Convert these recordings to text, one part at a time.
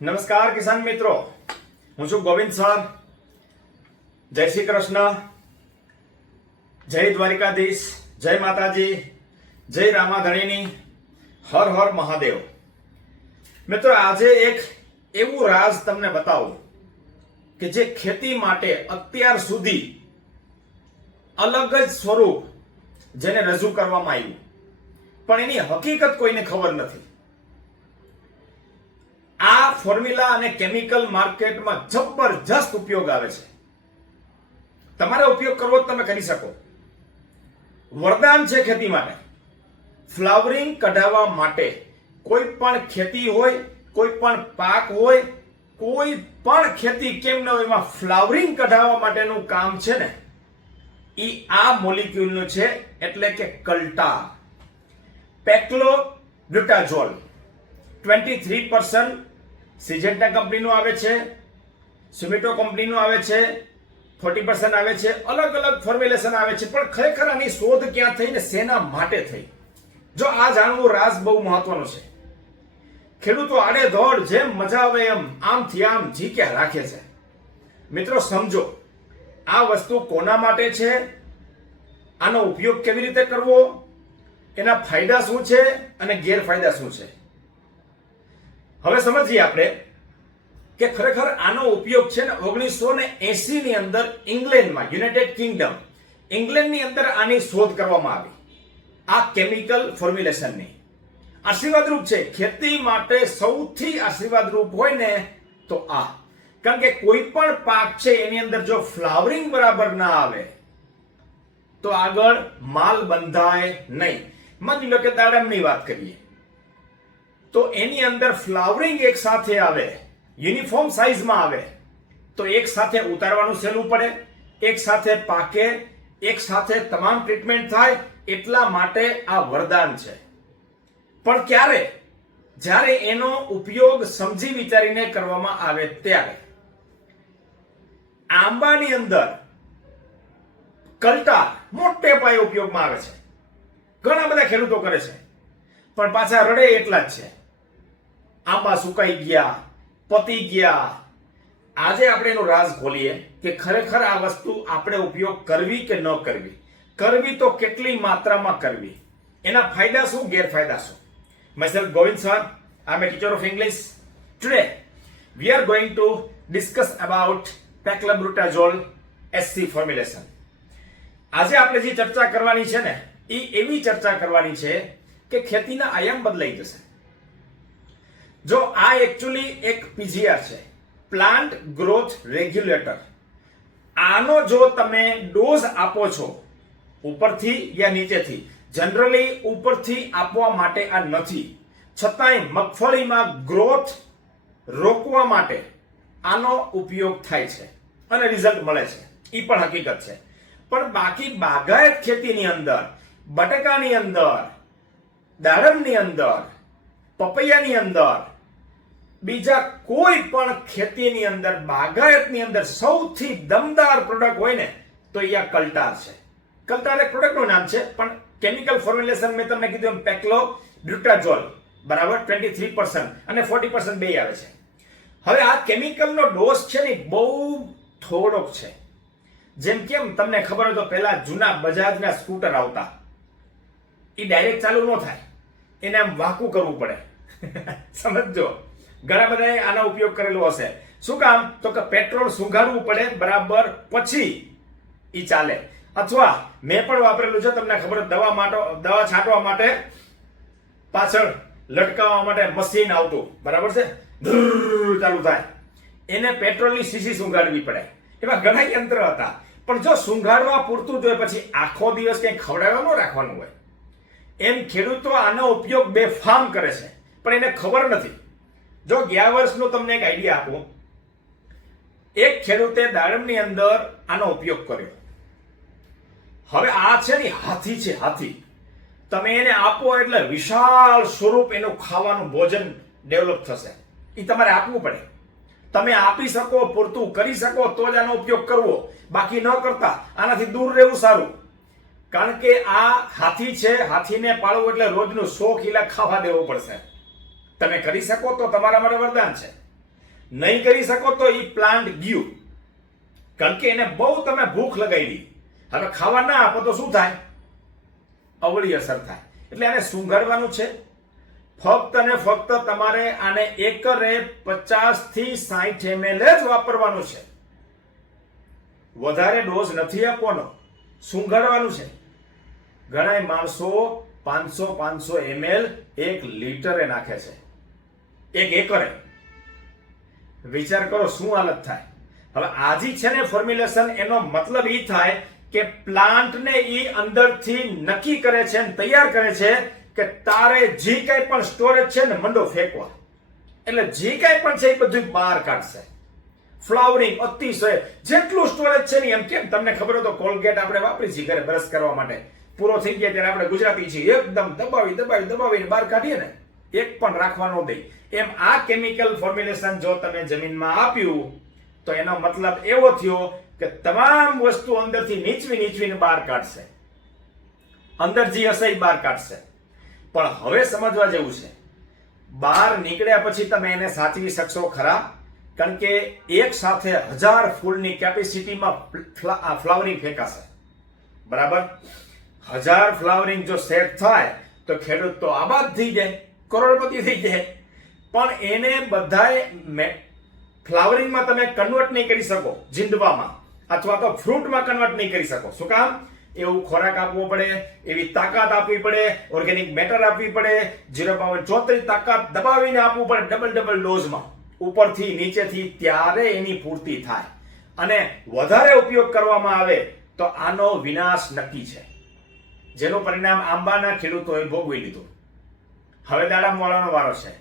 નમસ્કાર કિસાન મિત્રો, હું છું ગોવિંદ સર. જય શ્રી કૃષ્ણ, જય દ્વારિકાધીશ, જય માતાજી, જય રામાધણીની, હર હર મહાદેવ. મિત્રો, આજે એક એવું રાજ તમને બતાવું કે જે ખેતી માટે અત્યાર સુધી અલગ જ સ્વરૂપ જેને રજૂ કરવામાં આવ્યું, પણ એની હકીકત કોઈને ખબર નથી. આ ફોર્મ્યુલા અને કેમિકલ માર્કેટમાં જબરજસ્ત ઉપયોગ આવે છે. તમારે ઉપયોગ કરવો તમે કરી શકો. વરદાન છે ખેતી માટે. ફ્લાવરિંગ કઢાવવા માટે કોઈ પણ ખેતી હોય, કોઈ પણ પાક હોય, કોઈ પણ ખેતી કેમ ન હોય, એમાં ફ્લાવરિંગ કઢાવવા માટેનું કામ છે ને, એ આ મોલિક્યુલનું છે, એટલે કે કલ્ટા. પેક્લોબ્યુટાઝોલ 23% સિજેન્ટા કંપનીનું આવે છે, સુમિટો કંપનીનું આવે છે, 40% આવે છે. અલગ અલગ ફોર્મ્યુલેશન આવે છે, પણ ખરેખર આની શોધ ક્યાં થઈ ને શેના માટે થઈ, જો આ જાણવું રાજ બહુ મહત્વનો છે. ખેડૂતો આડેધડ જેમ મજા આવે એમ આમથી આમ ઝીક્યા રાખે છે. મિત્રો સમજો, આ વસ્તુ કોના માટે છે, આનો ઉપયોગ કેવી રીતે કરવો, એના ફાયદા શું છે અને ગેરફાયદા શું છે. હવે સમજીએ આપણે કે ખરેખર આનો ઉપયોગ છે ને 1980 ની અંદર ઇંગ્લેન્ડમાં, યુનાઇટેડ કિંગડમ, ઇંગ્લેન્ડની અંદર આની શોધ કરવામાં આવી. આ કેમિકલ ફોર્મ્યુલેશનની આશીર્વાદરૂપ છે. ખેતી માટે સૌથી આશીર્વાદરૂપ હોય ને તો આ. કારણ કે કોઈ પણ પાક છે એની અંદર જો ફ્લાવરિંગ બરાબર ના આવે તો આગળ માલ બંધાય નહીં. માની લો કે દાડમની વાત કરીએ તો એની અંદર ફ્લાવરિંગ એક સાથે આવે, યુનિફોર્મ સાઇઝમાં આવે, તો એક સાથે ઉતારવાનું સહેલું પડે, એક સાથે પાકે, એક સાથે તમામ ટ્રીટમેન્ટ થાય. એટલા માટે આ વરદાન છે. પણ ક્યારે? જ્યારે એનો ઉપયોગ સમજી વિચારીને કરવામાં આવે ત્યારે. આંબાની અંદર કલ્ટા મોટે પાયે ઉપયોગમાં આવે છે. ઘણા બધા ખેડૂતો કરે છે, પણ પાછા રડે એટલા જ છે. આંબા સુકાઈ ગયા, પતી ગયા. આજે આપણે એનો રાજ ખોલીએ કે ખરેખર આ વસ્તુ આપણે ઉપયોગ કરવી કે ન કરવી. કરવી તો કેટલી માત્રામાં કરવી, એના ફાયદા શું, ગેરફાયદા શું. Myself Govind sir, I am a teacher of English. Today we are going to discuss about Paclobutazole SC formulation. આજે આપણે જે ચર્ચા કરવાની છે ને, એ એવી ચર્ચા કરવાની છે કે ખેતીના આયામ બદલાઈ જશે. જો આ એકચ્યુઅલી એક પીજીઆર છે, પ્લાન્ટ ગ્રોથ રેગ્યુલેટર. આનો જો તમે ડોઝ આપો છો ઉપરથી યા નીચેથી, જનરલી ઉપરથી આપવા માટે આ નથી, છતાંય મગફળીમાં ગ્રોથ રોકવા માટે આનો ઉપયોગ થાય છે અને રિઝલ્ટ મળે છે. એ પણ હકીકત છે. પણ બાકી બાગાયત ખેતીની અંદર, બટાકાની અંદર, દાડમની અંદર, પપૈયાની અંદર, બીજા કોઈ પણ ખેતીની અંદર, બાગાયતની અંદર સૌથી દમદાર પ્રોડક્ટ હોય ને તો એ આ કલ્ટાર છે. કલ્ટાર એક પ્રોડક્ટનું નામ છે, પણ કેમિકલ ફોર્મ્યુલેશન મેં તમને કીધું એમ પેક્લોબ્યુટાઝોલ બરાબર 23% અને 40% બે આવે છે. હવે આ કેમિકલનો ડોઝ છે ને બહુ થોડોક છે. જેમ કેમ તમને ખબર હોય તો પહેલા જૂના બજાજના સ્કૂટર આવતા, એ ડાયરેક્ટ ચાલુ ન થાય, એને આમ વાંકું કરવું પડે. સમજો, ઘણા બધાએ આનો ઉપયોગ કરેલો હશે. શું કામ? તો કે પેટ્રોલ સુંઘાડવું પડે બરાબર, પછી એ ચાલે. અથવા મેં પણ વાપરેલું છે, તમને ખબર, દવા છાંટવા માટે પાછળ લટકાવવા માટે મશીન આવતું, બરાબર છે, ચાલુ થાય, એને પેટ્રોલની શીશી સુંઘાડવી પડે. એવા ઘણા યંત્ર હતા. પણ જો સુંઘાડવા પૂરતું જોઈએ, પછી આખો દિવસ કંઈ ખવડાવવા ન રાખવાનું હોય. એમ ખેડૂતો આનો ઉપયોગ બેફામ કરે છે, પણ એને ખબર નથી. જો ગયા વર્ષનો તમને એક આઈડિયા આપું, એક ખેડૂતે દાડમની અંદર આનો ઉપયોગ કર્યો. હવે આ છે ને હાથી છે, હાથી. તમે એને આપો એટલે વિશાળ સ્વરૂપ એનું ખાવાનું ભોજન ડેવલપ થશે. એ તમારે આપવું પડે. તમે આપી શકો, પૂરતું કરી શકો તો જ આનો ઉપયોગ કરવો, બાકી ન કરતા આનાથી દૂર રહેવું સારું. કારણ કે આ હાથી છે, હાથીને પાળવું એટલે રોજનું 100 કિલા ખાવા દેવું પડશે. તમે કરી શકો તો તમારા માટે વરદાન છે. નહીં કરી શકો તો એ પ્લાન્ટ ગયું, કારણ કે એને બહુ તમે ભૂખ લગાવી. હવે ખાવા ના આપો તો શું થાય? અવળી અસર થાય. એટલે આને સૂંઘાડવાનું છે. ફક્ત ને ફક્ત તમારે આને એકરે 50 થી 60 ml જ વાપરવાનું છે. વધારે ડોઝ નથી આપવાનો, સૂંઘાડવાનું છે. ઘણા માણસો 500 ml 1 લીટરે નાખે છે, 1 એકરે. વિચાર કરો શું હાલત થાય. હવે આજી છે ને ફોર્મ્યુલેશન, એનો મતલબ એ થાય કે પ્લાન્ટને એ અંદરથી નક્કી કરે છે અને તૈયાર કરે છે કે તારે જે કંઈ પણ સ્ટોરેજ છે ને મંડો ફેંકવા. એટલે જે કંઈ પણ છે એ બધું બહાર કાઢશે. ફ્લાવરિંગ અતિશય જેટલું સ્ટોરેજ છે ને, એમ કેમ તમને ખબર હોય તો કોલગેટ આપણે વાપરી છીએ ઘરે બ્રશ કરવા માટે, પૂરો થઈ ગયા ત્યારે આપણે ગુજરાતી છીએ, એકદમ દબાવીને બહાર કાઢીએ ને, એક પણ રાખવા ન દે. એમ આ કેમિકલ ફોર્મ્યુલેશન જો તમે જમીનમાં આપ્યું તો એનો મતલબ એવો થયો કે તમામ વસ્તુ અંદરથી નીચવીને બહાર કાઢશે, અંદર જે હશે એ બહાર કાઢશે. પણ હવે સમજવા જેવું છે, બહાર નીકળ્યા પછી તમે એને સાચવી શકશો ખરા? કારણ કે એક સાથે 1000 ફૂલની કેપેસિટીમાં ફ્લાવરિંગ ફેંકાશે. બરાબર? 1000 ફ્લાવરિંગ જો સેટ થાય તો ખેડૂત તો આબાદ થઈ જાય, કરોડપતિ થઈ જાય. પણ એને બધાય ફ્લાવરિંગમાં તમે કન્વર્ટ નહીં કરી શકો, જીંદવામાં અથવા તો ફ્રૂટમાં કન્વર્ટ નહીં કરી શકો. શું કામ? એવું ખોરાક આપવો પડે, એવી તાકાત આપવી પડે, ઓર્ગેનિક મેટર આપવી પડે, 0.34 તાકાત દબાવીને આપવું પડે, ડબલ ડોઝમાં, ઉપરથી નીચેથી, ત્યારે એની પૂર્તિ થાય. અને વધારે ઉપયોગ કરવામાં આવે તો આનો વિનાશ નક્કી છે, જેનું પરિણામ આંબાના ખેડૂતોએ ભોગવી લીધું. હવે દાડમ વાળાનો વારો છે.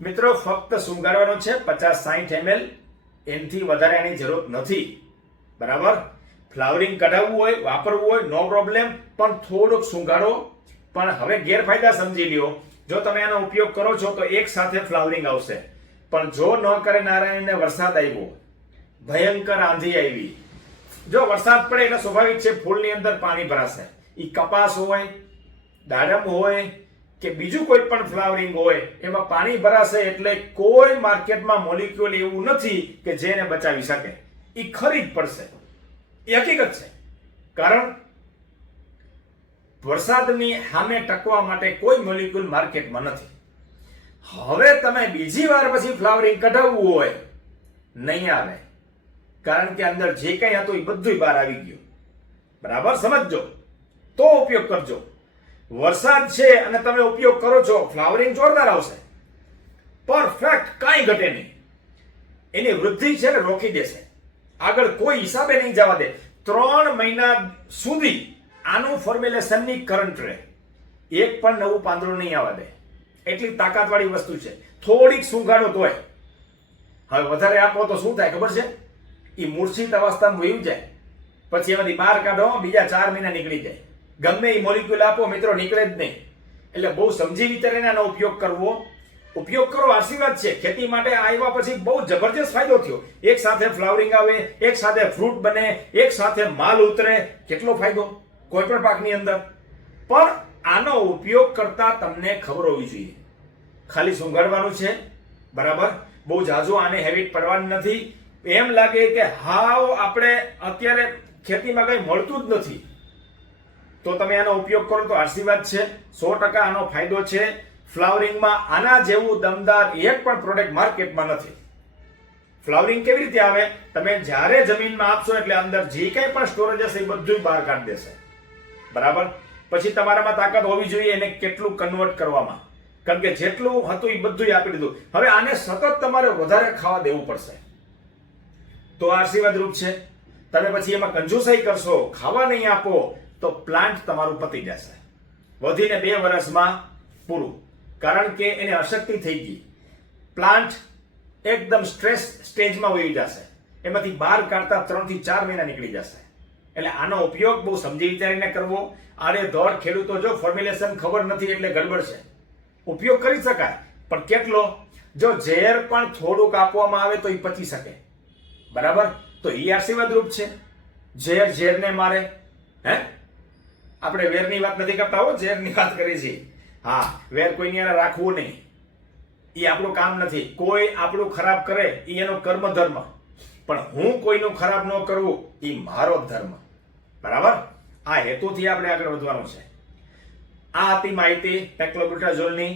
મિત્રો, ફક્ત સૂંઘાડવાનો છે 50-60 ml, એનાથી વધારે એની જરૂર નથી. બરાબર? ફ્લાવરિંગ કઢાવવું હોય, વાપરવું હોય, નો પ્રોબ્લેમ, પણ થોડુંક સૂંઘાડો. પણ હવે ગેરફાયદા સમજી લ્યો. જો તમે આનો ઉપયોગ કરો છો તો એક સાથે ફ્લાવરિંગ આવશે, પણ જો ન કરે નારાયણને વરસાદ આવ્યો, ભયંકર આંધી આવી, જો વરસાદ પડે એટલે સ્વાભાવિક છે ફૂલની અંદર પાણી ભરાશે. એ કપાસ હોય, દાડમ હોય કે બીજું કોઈ પણ ફ્લાવરિંગ હોય, એમાં પાણી ભરાશે એટલે કોઈ માર્કેટમાં મોલિક્યુલ એવું નથી કે જેને બચાવી શકે. એ ખરી જ પડશે, એ હકીકત છે. કારણ વરસાદની સામે ટકવા માટે કોઈ મોલિક્યુલ માર્કેટમાં નથી. હવે તમે બીજી વાર પછી ફ્લાવરિંગ કઢાવવું હોય, નહીં આવે, કારણ કે અંદર જે કંઈ હતું એ બધું બહાર આવી ગયું. બરાબર? સમજજો તો ઉપયોગ કરજો. વરસાદ છે અને તમે ઉપયોગ કરો છો, ફ્લાવરિંગ જોરદાર આવશે, પરફેક્ટ, કાંઈ ઘટે નહીં. એની વૃદ્ધિ છે ને રોકી દેશે, આગળ કોઈ હિસાબે નહીં જવા દે. 3 મહિના સુધી આનું ફોર્મ્યુલેશનની કરંટ રહે, એક પણ નવું પાંદડું નહીં આવવા દે. એટલી તાકાતવાળી વસ્તુ છે. થોડીક સૂંઘાડો તોય. હવે વધારે આપો તો શું થાય ખબર છે? એ મૂર્છિત અવસ્થામાં વયું જાય, પછી એમાંથી બહાર કાઢો, બીજા 4 મહિના નીકળી જાય. ગમે એ મોલિક્યુલ આપો મિત્રો, નીકળે જ નહીં. એટલે બહુ સમજી વિચારીને આનો ઉપયોગ કરવો. ઉપયોગ કરો, આશીર્વાદ છે. ખેતી માટે આવ્યા પછી બહુ જબરજસ્ત ફાયદો થયો. એક સાથે ફ્લાવરિંગ આવે, એક સાથે ફ્રૂટ બને, એક સાથે માલ ઉતરે, કેટલો ફાયદો કોઈ પણ પાકની અંદર. પણ આનો ઉપયોગ કરતા તમને ખબર હોવી જોઈએ. ખાલી સૂંઘાડવાનું છે, બરાબર? બહુ ઝાઝું આને હેબિટ પડવાની નથી. એમ લાગે કે હાવ આપણે અત્યારે ખેતીમાં કંઈ મળતું જ નથી, તો તમે આનો ઉપયોગ કરો તો આશીર્વાદ છે. 100% આનો ફાયદો છે. ફ્લાવરિંગમાં આના જેવું દમદાર એક પણ પ્રોડક્ટ માર્કેટમાં નથી. ફ્લાવરિંગ કેવી રીતે આવે? તમે જ્યારે જમીનમાં આપશો એટલે અંદર જે કંઈ પણ સ્ટોરેજ હશે એ બધું બહાર કાઢી દેશે. બરાબર? પછી તમારામાં તાકાત હોવી જોઈએ એને કેટલું કન્વર્ટ કરવામાં, કારણ કે જેટલું હતું એ બધું આપી દીધું. હવે આને સતત તમારે વધારે ખાવા દેવું પડશે, તો આશીર્વાદ રૂપ છે. તમે પછી એમાં કંજુસાઈ કરશો, ખાવા નહીં આપો, તો પ્લાન્ટ તમારું પતી જશે. વધીને 2 વર્ષમાં પૂરું, કારણ કે એને અશક્તિ થઈ ગઈ. પ્લાન્ટ એકદમ સ્ટ્રેસ સ્ટેજમાં વહી જશે. એમાંથી બહાર કાઢતા 3 થી 4 મહિના નીકળી જશે. એટલે આનો ઉપયોગ બહુ સમજી વિચારીને કરવો. આડેધડ ખેડૂતો જો ફોર્મ્યુલેશન ખબર નથી એટલે ગડબડ છે. ઉપયોગ કરી શકાય, પણ કેટલો? જો ઝેર પણ થોડુંક આપવામાં આવે તો એ પચી શકે. બરાબર? તો એ આશીર્વાદ રૂપ છે. ઝેરને મારે. હે, આપણે વેરની વાત નથી કરતા હો, ઝેરની વાત કરીએ છીએ. હા, વેર કોઈની હારે રાખવું નહીં. એ આપણું કામ નથી. કોઈ આપણું ખરાબ કરે એ એનો કર્મ ધર્મ, પણ હું કોઈનું ખરાબ ન કરવું એ મારો ધર્મ. બરાબર? આ હેતુથી આપણે આગળ વધવાનું છે. આ હતી માહિતી પેક્લોબ્યુટાઝોલની.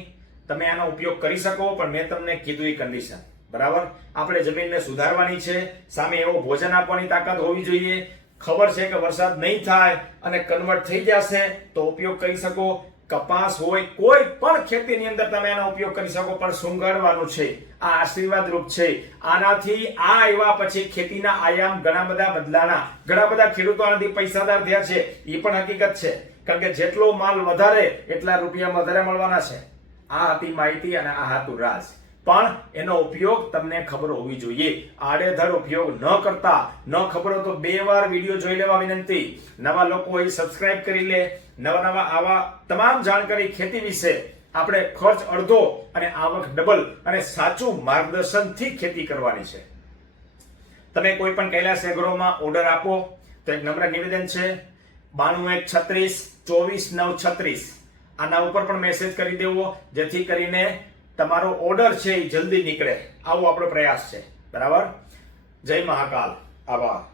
તમે આનો ઉપયોગ કરી શકો, પણ મેં તમને કીધું એ કન્ડિશન. બરાબર? આપણે જમીનને સુધારવાની છે, સામે એવો ભોજન આપવાની તાકાત હોવી જોઈએ. ખબર છે કે વરસાદ નહીં થાય અને કન્વર્ટ થઈ જશે તો ઉપયોગ કરી શકો. કપાસ હોય, કોઈ પણ ખેતીની અંદર તમે આનો ઉપયોગ કરી શકો, પણ સુંગાડવાનું છે. આ આશીર્વાદ રૂપ છે. આનાથી આ આવ્યા પછી ખેતીના આયામ ઘણા બધા બદલાના. ઘણા બધા ખેડૂતો આનાથી પૈસાદાર થયા છે, એ પણ હકીકત છે. કારણ કે જેટલો માલ વધારે એટલા રૂપિયા વધારે મળવાના છે. આ હતી માહિતી અને આ હતું રાજ. પણ એનો ઉપયોગ તમને ખબર હોવી જોઈએ. આડેધડ ઉપયોગ ન કરતા. ન ખબર હોય તો 2 વાર વિડીયો જોઈ લેવા વિનંતી. નવા લોકો હોય સબસ્ક્રાઇબ કરી લે. નવા આવા તમામ જાણકારી ખેતી વિશે આપણે ખર્ચ અડધો અને આવક ડબલ અને સાચું માર્ગદર્શનથી ખેતી કરવાની છે. તમે કોઈ પણ કૈલાસ એગ્રોમાં ઓર્ડર આપો તો એક નમ્ર નિવેદન છે, 92 36 24 9 36 આના ઉપર પણ મેસેજ કરી દેવો, જેથી કરીને તમારો ઓર્ડર છે એ જલ્દી નીકળે. આવો આપણો પ્રયાસ છે. બરાબર? જય મહાકાલ. આભાર.